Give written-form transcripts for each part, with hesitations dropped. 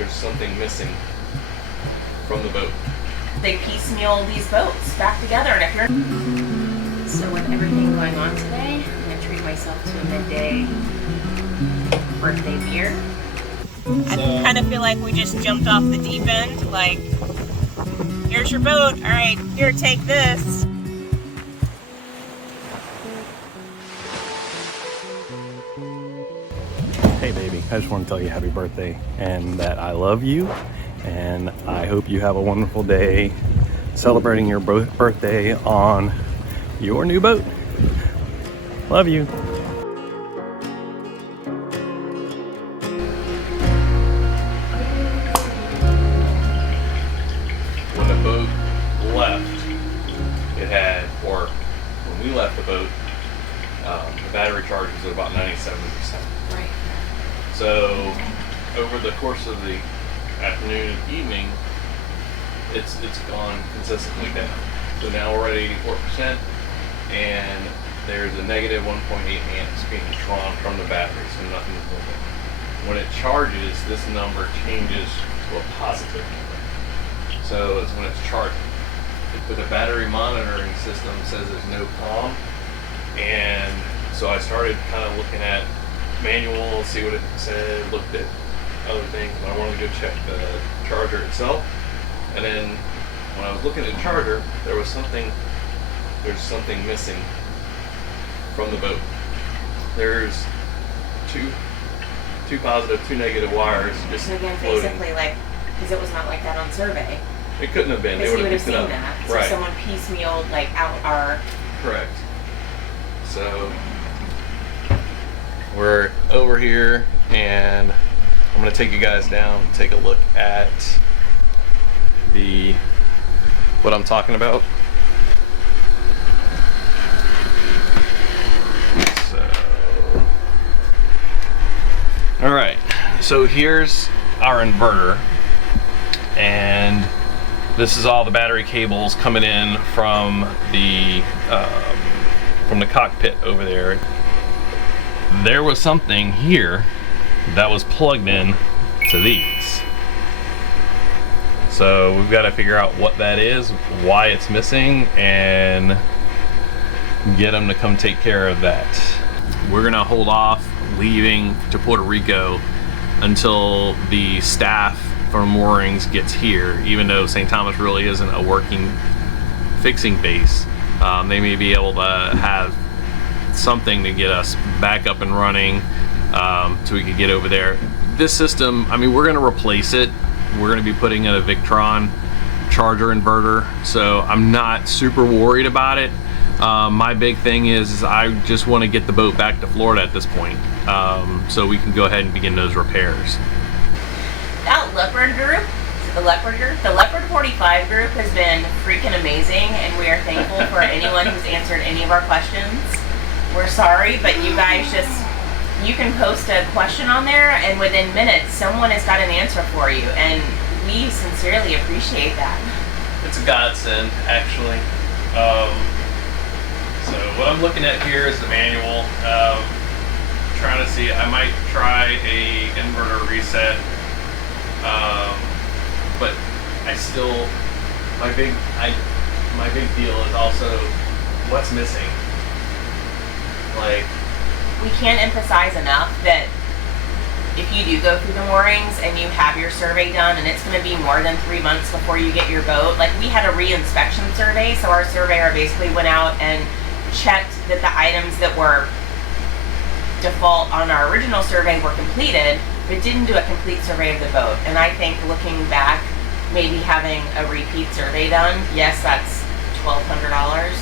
there's something missing from the boat. They piecemeal these boats back together, and if you're... So with everything going on today, I'm gonna treat myself to a midday birthday beer. I kind of feel like we just jumped off the deep end, like, here's your boat, all right, here, take this. Hey baby, I just want to tell you happy birthday and that I love you, and I hope you have a wonderful day celebrating your birthday on your new boat. Love you. When the boat left, it had, or when we left the boat, the battery charge was at about 97%. Right. So over the course of the afternoon and evening, it's gone consistently down. So now we're at 84%, and there's a negative 1.8 amps being drawn from the battery, so nothing's moving. When it charges, this number changes to a positive number. So it's when it's charging. But the battery monitoring system says there's no COM, and so I started kind of looking at manual, see what it said, looked at other things, but I wanted to go check the charger itself. And then when I was looking at the charger, there's something missing from the boat. There's two positive, two negative wires just So again, floating. basically, like, because it was not like that on survey. It couldn't have been. They Because would you would have picked it seen up. that. So Right. someone piecemealed, like, out our... Correct. So we're over here, and I'm going to take you guys down and take a look at what I'm talking about. All right, so here's our inverter, and this is all the battery cables coming in from the cockpit over there. There was something here that was plugged in to these. So we've got to figure out what that is, why it's missing, and get them to come take care of that. We're gonna hold off leaving to Puerto Rico until the staff from Moorings gets here, even though St. Thomas really isn't a working fixing base. They may be able to have something to get us back up and running, so we could get over there. This system, I mean, we're gonna replace it. We're gonna be putting in a Victron charger inverter, so I'm not super worried about it. My big thing is I just want to get the boat back to Florida at this point, so we can go ahead and begin those repairs. That Leopard group, the Leopard 45 group has been freaking amazing, and we are thankful for anyone who's answered any of our questions. We're sorry, but you guys you can post a question on there, and within minutes, someone has got an answer for you, and we sincerely appreciate that. It's a godsend, actually. So what I'm looking at here is the manual. Trying to see, I might try a inverter reset, but I still, my big deal is also what's missing. Like, We can't emphasize enough that if you do go through the moorings and you have your survey done, and it's going to be more than 3 months before you get your boat, like we had a re-inspection survey, so our surveyor basically went out and checked that the items that were default on our original survey were completed, but didn't do a complete survey of the boat. And I think looking back, maybe having a repeat survey done, yes, that's $1,200,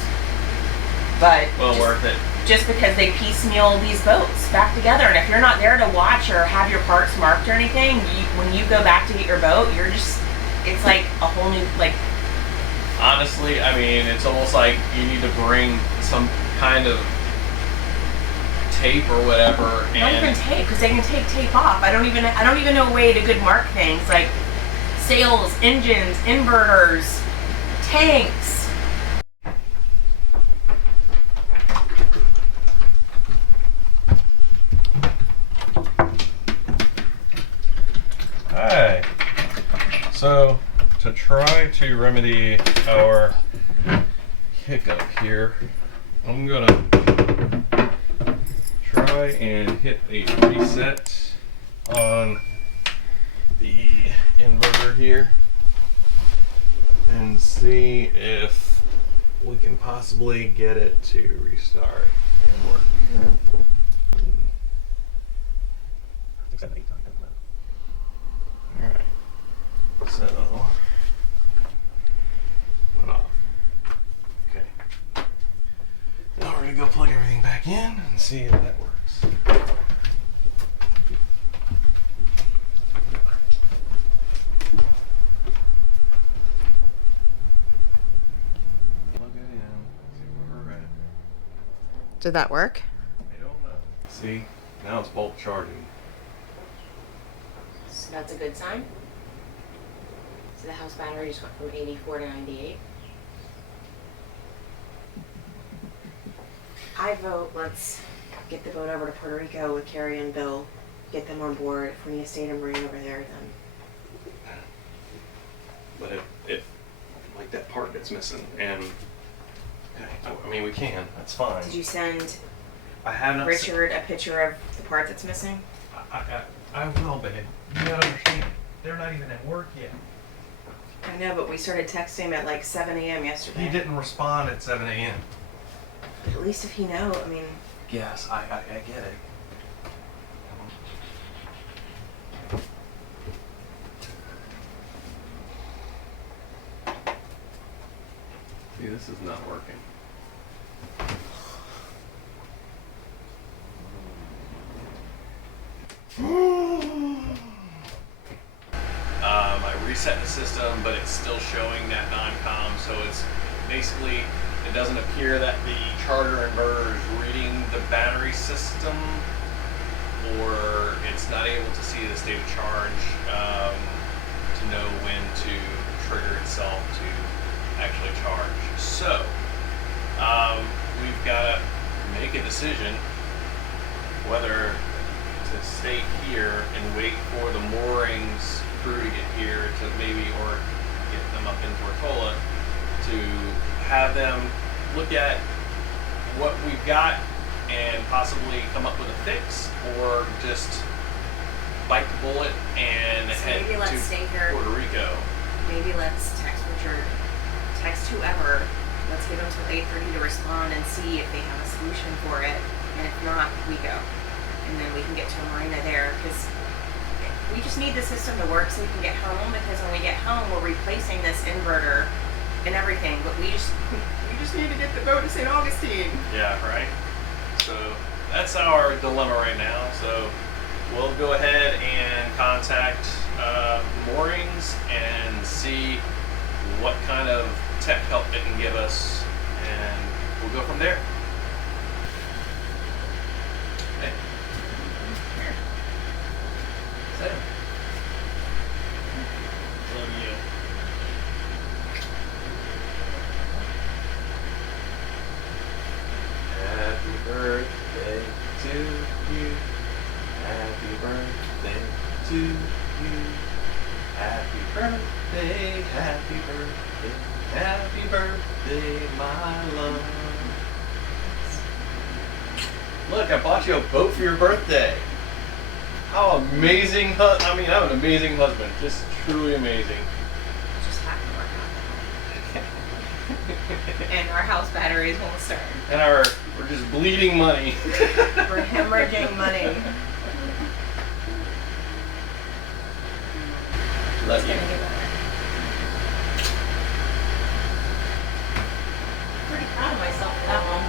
but well worth it. just because they piecemeal these boats back together. And if you're not there to watch or have your parts marked or anything, when you go back to get your boat, it's like a whole new, like... Honestly, I mean, it's almost like you need to bring some kind of tape or whatever. Not even tape, because they can take tape off. I don't even know a way to good mark things, like sails, engines, inverters, tanks. Hi. So, to try to remedy our hiccup here, I'm gonna try and hit a reset on the inverter here and see if we can possibly get it to restart and work. Alright, so went off. Okay. Now we're gonna go plug everything back in and see if that works. Plug it in, see where we're at. Did that work? I don't know. See, now it's bulk charging. So that's a good sign. So the house battery just went from 84 to 98. I vote let's get the boat over to Puerto Rico with Carrie and Bill, get them on board. If we need to stay and bring over there, then. But if like that part gets missing and I mean we can, that's fine. Did you send I have not Richard a picture of the part that's missing? I will, but you gotta understand, they're not even at work yet. I know, but we started texting him at like 7 a.m. yesterday. He didn't respond at 7 a.m. At least if he knows, I mean. Yes, I get it. See, this is not working. I reset the system, but it's still showing that non-com, so it's basically, it doesn't appear that the charger inverter is reading the battery system, or it's not able to see the state of charge to know when to trigger itself to actually charge. So, we've got to make a decision whether to stay here and wait for the moorings crew to get here to maybe, or get them up in Tortola, to have them look at what we've got and possibly come up with a fix, or just bite the bullet and So head maybe let's to stay here. Puerto Rico. Maybe let's text Richard, text whoever. Let's give them till 8:30 to respond and see if they have a solution for it. And if not, we go. And then we can get to a marina there, because we just need the system to work so we can get home, because when we get home we're replacing this inverter and everything, but we just need to get the boat to St. Augustine. Yeah, right. So that's our dilemma right now. So we'll go ahead and contact Moorings and see what kind of tech help they can give us, and we'll go from there. Okay. Here. Set him. Love you. Happy birthday to you. Happy birthday to you. Happy birthday, happy birthday, happy birthday, my love. Look, I bought you a boat for your birthday. How amazing, I mean, I'm an amazing husband. Just truly amazing. Just happened to work out. And our house batteries won't start. And we're just bleeding money. We're hemorrhaging money. Love It's you. gonna get better. Pretty proud of myself for that one.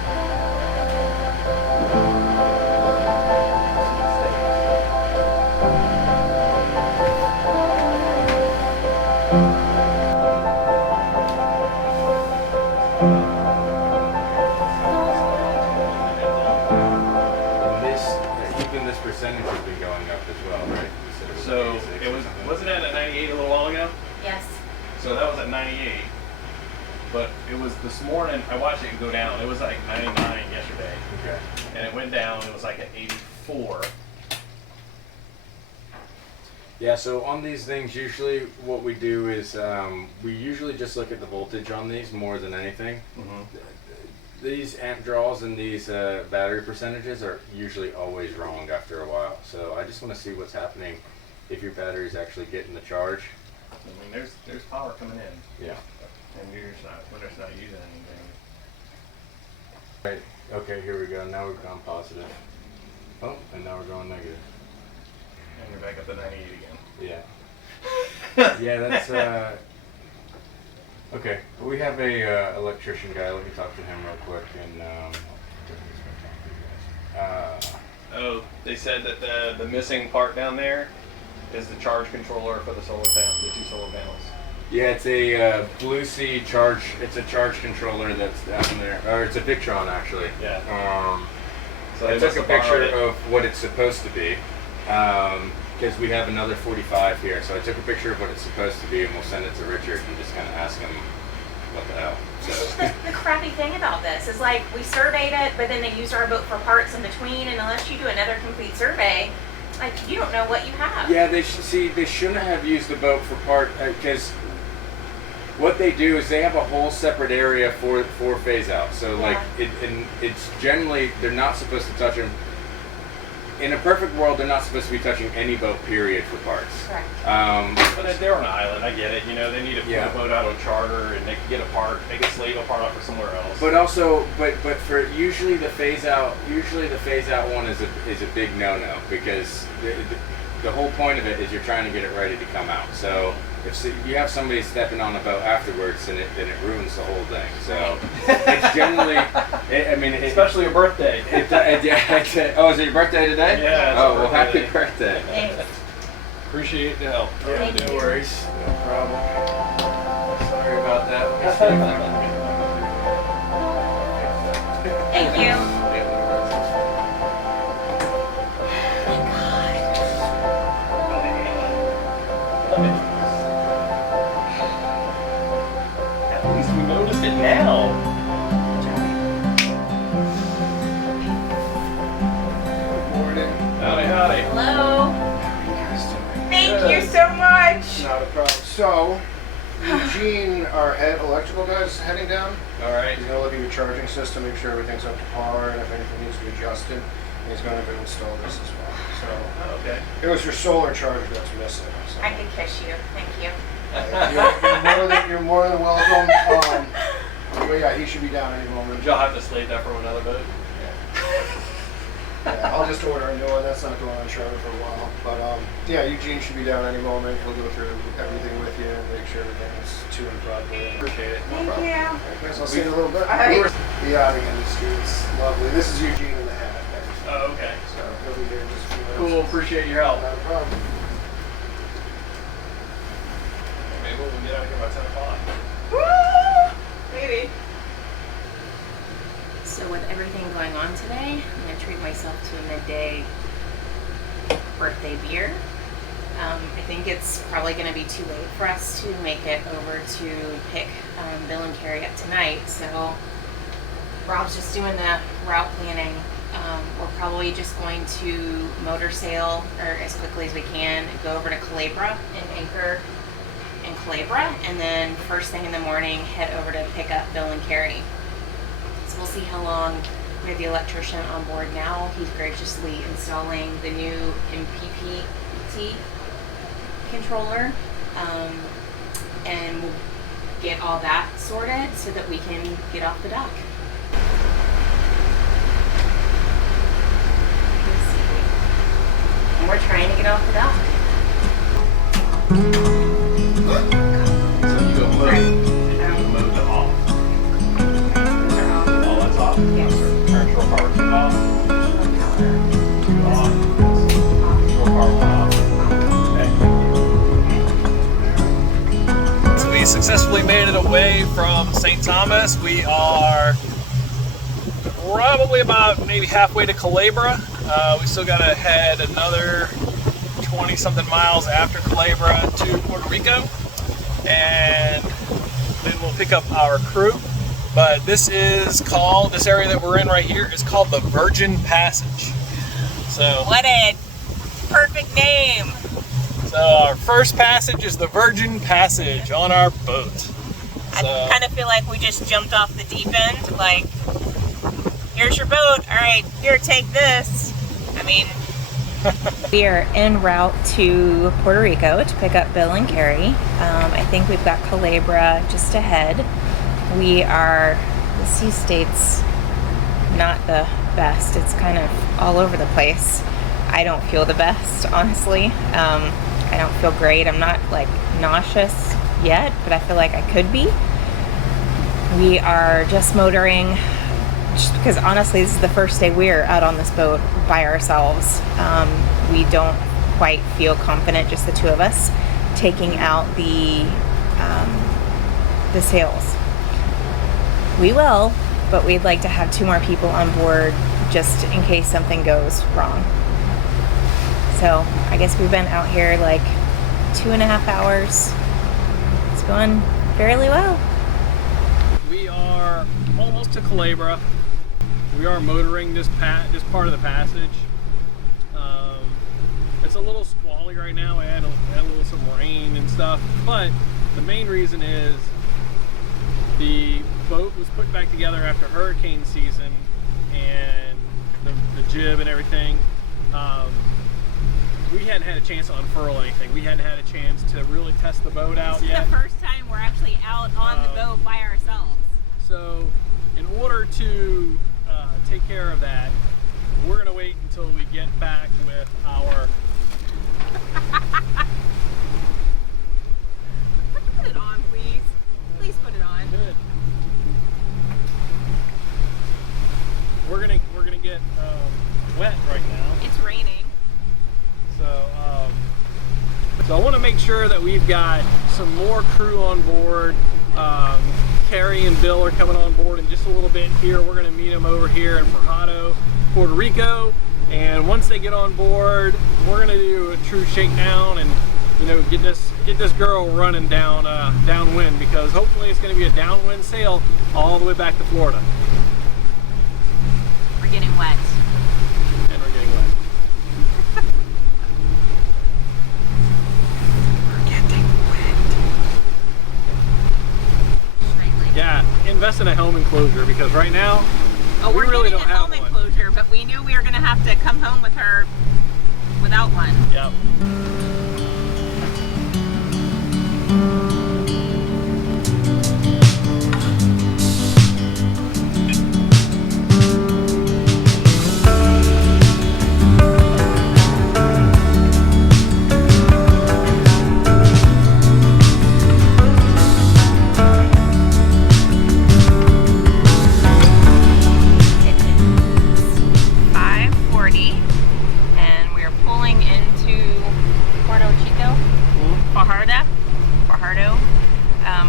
This percentage has been going up as well, right? So it wasn't it at 98 a little while ago? Yes. So that was at 98. But it was this morning, I watched it go down. It was like 99 yesterday. Okay. And it went down, it was like at 84. Yeah, so on these things, usually what we do is we usually just look at the voltage on these more than anything. These amp draws and these battery percentages are usually always wrong after a while. So I just want to see what's happening if your battery's actually getting the charge. I mean, there's power coming in. Yeah. And when it's not using anything. Right. Okay, here we go. Now we've gone positive. Oh, and now we're going negative. And you're back up to 98 again. Yeah. Yeah, that's okay. We have a electrician guy. Let me talk to him real quick and Oh, they said that the missing part down there is the charge controller for the solar panel, the 2 solar panels. yeah, it's a Blue Sea charge. It's a charge controller that's down there, or it's a Victron actually. Yeah. So I took a picture of what it's supposed to be, because we have another 45 here. So I took a picture of what it's supposed to be, and we'll send it to Richard and just kind of ask him what the hell. This is the crappy thing about this is like we surveyed it, but then they used our boat for parts in between, and unless you do another complete survey, like you don't know what you have. Yeah, they shouldn't have used the boat for part, because what they do is they have a whole separate area for phase out. So like it's generally they're not supposed to touch them. In a perfect world, they're not supposed to be touching any boat, period, for parts. Correct. But they're on an island, I get it. You know, they need to put a boat out on charter, and they can get a part, they can slave a part out for somewhere else. But also, but for usually the phase out one is a big no-no, because the whole point of it is you're trying to get it ready to come out. So if you have somebody stepping on the boat afterwards, then it ruins the whole thing. So it's generally, especially your birthday. Oh, is it your birthday today? Yeah. Oh, well, happy birthday. Thanks. Appreciate the help. Thank No you. worries. No problem. Sorry about that. Thank you. At least we noticed it now. Good morning. Howdy, howdy. Hello. How are you guys doing? Thank you so much. Not a problem. So, Eugene, our head electrical guy, is heading down. All right. He's going to look at your charging system, make sure everything's up to par, and if anything needs to be adjusted. And he's going to go install this as well. So, Okay. it was your solar charger that's missing. So. I could kiss you. Thank you. You're more than welcome. But yeah, he should be down any moment. Would y'all have to slave that from another boat? Yeah, I'll just order a new one. That's not going on charter for a while. But yeah, Eugene should be down any moment. He'll go through everything with you and make sure everything's tuned properly. Appreciate it. Thank you. Guys, I'll see you in a little bit. All right. The outing industry is lovely. This is Eugene in the hat. Oh, okay. So he'll be here in just a few minutes. Cool. Appreciate your help. Not a problem. Maybe we'll get out of here by 10 o'clock. Woo! Maybe. So with everything going on today, I'm going to treat myself to a midday birthday beer. I think it's probably going to be too late for us to make it over to pick Bill and Carrie up tonight. So Rob's just doing the route planning. We're probably just going to motor sail or as quickly as we can, go over to Culebra and anchor in Culebra, and then first thing in the morning head over to pick up Bill and Carrie. So we'll see how long we have the electrician on board now. He's graciously installing the new MPPT controller, and we'll get all that sorted so that we can get off the dock. And we're trying to get off the dock. So you go mode. Right. You go mode to off. They're off. Oh, that's off. Yes. Turn shore power to off. To off. Off. Shore power one off. So we successfully made it away from St. Thomas. We are probably about maybe halfway to Culebra. We still got to head another 20 something miles after Culebra to Puerto Rico, and then we'll pick up our crew. But this area that we're in right here is called the Virgin Passage. So What a perfect name. So our first passage is the Virgin Passage on our boat. I kind of feel like we just jumped off the deep end. Like, here's your boat. All right, here, take this. I mean, we are en route to Puerto Rico to pick up Bill and Carrie. I think we've got Culebra just ahead. The sea state's not the best. It's kind of all over the place. I don't feel the best, honestly. I don't feel great. I'm not like nauseous yet, but I feel like I could be. We are just motoring, just because honestly this is the first day we're out on this boat by ourselves. We don't quite feel confident, just the two of us, taking out the sails. We will, but we'd like to have 2 more people on board just in case something goes wrong. So I guess we've been out here like 2.5 hours. It's going fairly well. We are almost to Culebra. We are motoring this part of the passage. It's a little squally right now. We had some rain and stuff, but the main reason is the boat was put back together after hurricane season, and the jib and everything. We hadn't had a chance to unfurl anything. We hadn't had a chance to really test the boat out yet. This is the first time we're actually out on the boat by ourselves. So in order to take care of that, we're gonna wait until we get back with our... Put it on, please. Please put it on. Good. We're gonna get wet right now. It's raining. So I want to make sure that we've got some more crew on board. Carrie and Bill are coming on board in just a little bit here. We're going to meet them over here in Puerto Rico. And once they get on board, we're going to do a true shakedown and, you know, get this girl running downwind, because hopefully it's going to be a downwind sail all the way back to Florida. We're getting wet. And we're getting wet. Yeah, invest in a helm enclosure, because right now we really don't have one. We're getting a helm enclosure, but we knew we were going to have to come home with her without one. Yep.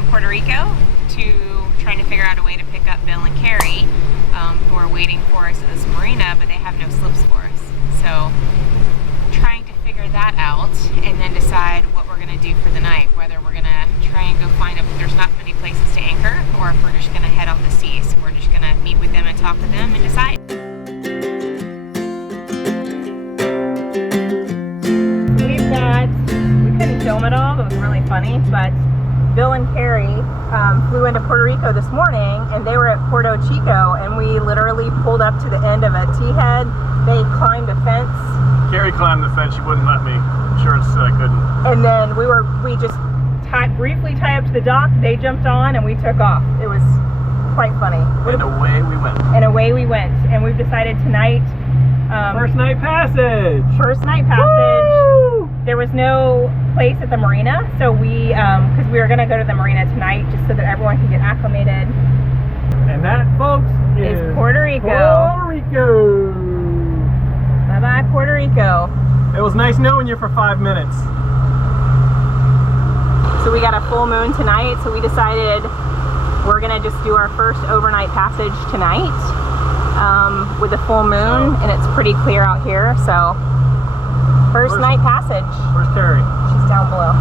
Puerto Rico, to trying to figure out a way to pick up Bill and Carrie, who are waiting for us at this marina, but they have no slips for us. So trying to figure that out and then decide what we're going to do for the night, whether we're going to try and go find a, there's not many places to anchor, or if we're just going to head out to sea. So we're just going to meet with them and talk to them and decide. We couldn't film it all, it was really funny, but Bill and Carrie flew into Puerto Rico this morning, and they were at Puerto Chico, and we literally pulled up to the end of a T-head. They climbed a fence. Carrie climbed the fence, she wouldn't let me. Insurance said I couldn't. And then we just briefly tied up to the dock, they jumped on, and we took off. It was quite funny. And away we went. And away we went. And we've decided tonight... first night passage! First night passage. Woo! There was no place at the marina, so we, because we were going to go to the marina tonight just so that everyone can get acclimated. And that, folks, is Puerto Rico. Puerto Rico! Bye-bye, Puerto Rico. It was nice knowing you for 5 minutes. So we got a full moon tonight, so we decided we're going to just do our first overnight passage tonight with a full moon, and it's pretty clear out here, so first night passage. Where's Carrie? She's down below.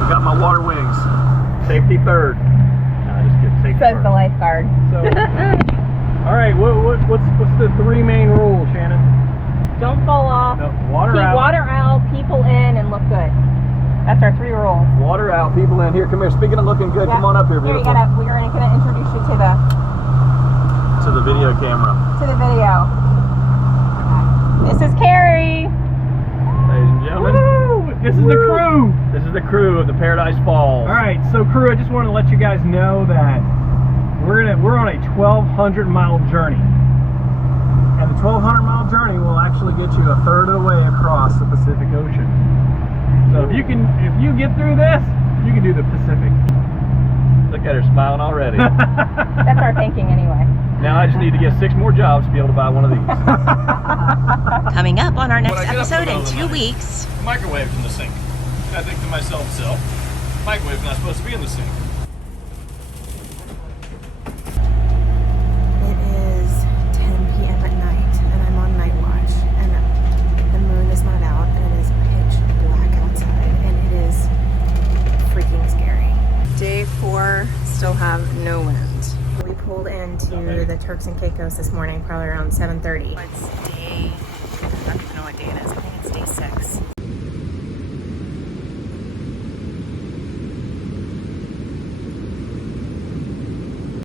We got my water wings. Safety third. Just kidding. Safety Says first. the lifeguard. So, all right, what's the 3 main rules, Shannon? Don't fall off. No, water Keep out. water out, people in, and look good. That's our 3 rules. Water out, people in. Here, come here. Speaking of looking good, come on up here, beautiful. We're gonna introduce you to To the video camera. the video. This is Carrie. Ladies and gentlemen. Woo! This is the crew. This is the crew of the Paradise Falls. All right, so crew, I just wanted to let you guys know that we're on a 1,200 mile journey. And the 1,200 mile journey will actually get you a third of the way across the Pacific Ocean. So if you get through this, you can do the Pacific. Look at her smiling already. That's our thinking anyway. Now I just need to get 6 more jobs to be able to buy one of these. Coming up on our next When I get up episode to the in middle 2 of the night, weeks. Microwave from the sink. I think to myself, microwave's not supposed to be in the sink. It is 10 p.m. at night, and I'm on night watch, and the moon is not out, and it is pitch black outside, and it is freaking scary. Day 4, still have no wind. We pulled into the Turks and Caicos this morning, probably around 7:30. It's